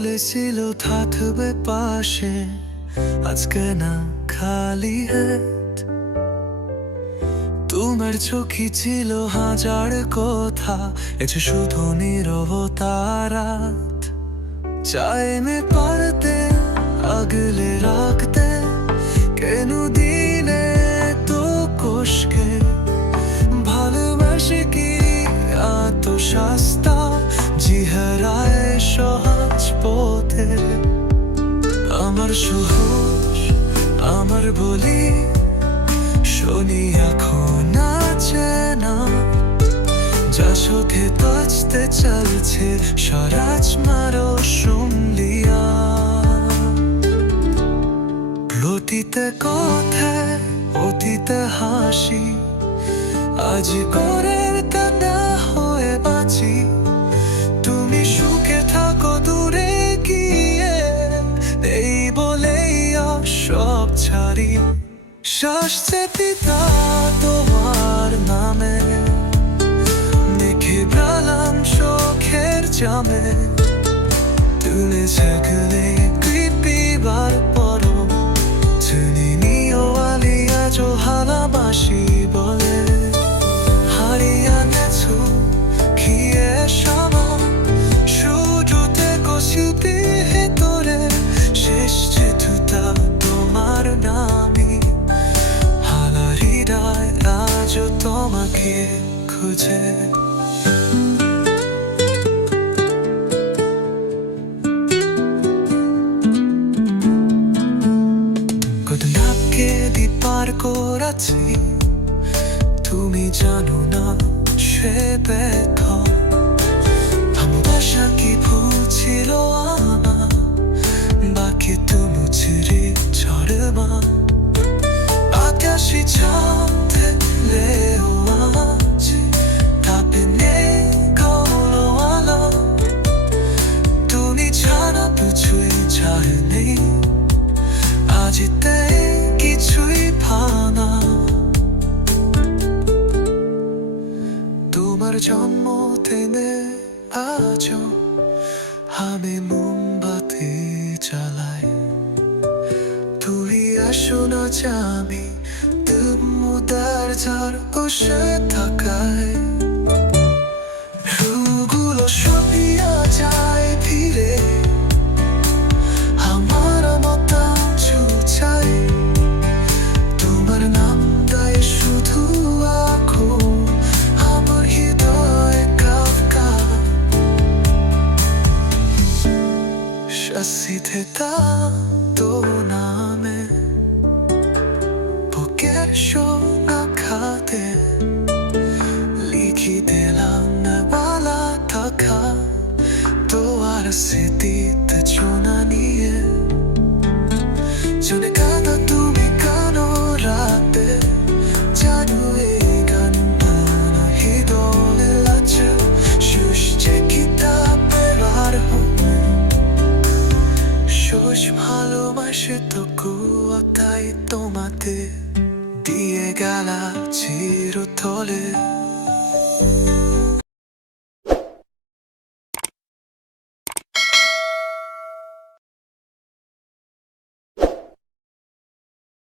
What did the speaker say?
বলেছিল, থাকবে পাশে। আজকে না খালি হাত। তোমার চোখে ছিল হাজার কথা এছে শুধু নীরবতা রাত চাইনে পারতে, আগলে রাখতে, কেন দিনে তো কষকে? ভালোবাসে কি এত সস্তা জিহারায় আমার সহজ, আমার বলি শনি এখন না। যা চোখে বাঁচতে চলছে, স্বরাজ মারো শুনলিয়া। অতীতে কথায় অতীতে হাসি, আজ করে শ্বাসছে পিতা তোমার নামে। মেখে গেলাম চোখের জামে। তোমাকে খুঁজে। কত নাপকে দিপার করাছি তুমি জানো না সে ব্যথ। ভালোবাসা কি ভুল ছিল আমার তোমার জন্মদিনে আজও আমি মোমবাতি চালাই তুই আসো না আমি তুমুদার ঝড় বসে থাকায়। শাসিতে তা তো নামে বুকের সোনা খাতে লিখি দিলাম না চোনা 取得はタイトまでディエガラチルトル